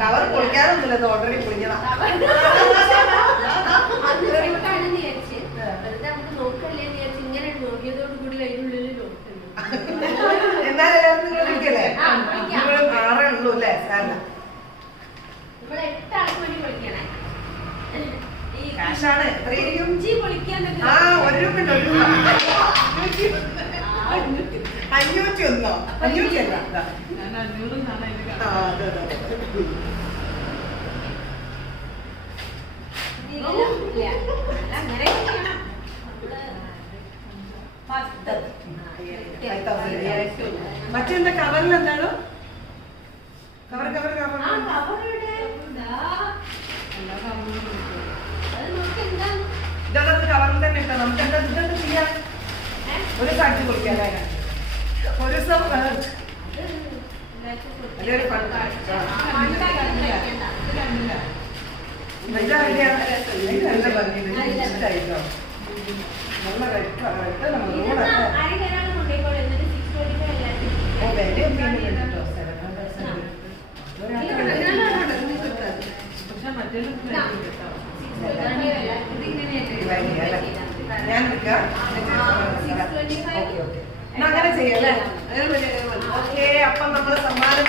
Cover പൊളിക്കാനൊന്നുമില്ല, ഇത് already പൊളിഞ്ഞതാ. എന്നാലും നിങ്ങളിരിക്കല്ലേ, നിങ്ങൾ 6 ഉള്ളൂ അല്ലേ? കാശാണ് എത്രയും. ആ 1 രൂപ ഉണ്ട്, 1 രൂപ. 501. 500 അല്ല. മറ്റെന്താ കവറിൽ എന്താണോ? കവർ കവർ കവർ ഇതൊക്കെ കവറിൽ തന്നെ ഇട്ടോ. നമുക്ക് എന്താ ഇതൊക്കെ ചെയ്യാം, ഒരു സാക്ഷി കൊടുക്കാനാണ് ഒരു ദിവസം. നല്ല ഭംഗിയുണ്ട്, ഇഷ്ടായിട്ടോ. നല്ല റെഡ് നമ്മൾ ഞാൻ അങ്ങനെ ചെയ്യല്ലേ? ഓക്കെ, അപ്പം നമ്മൾ സമ്മാനം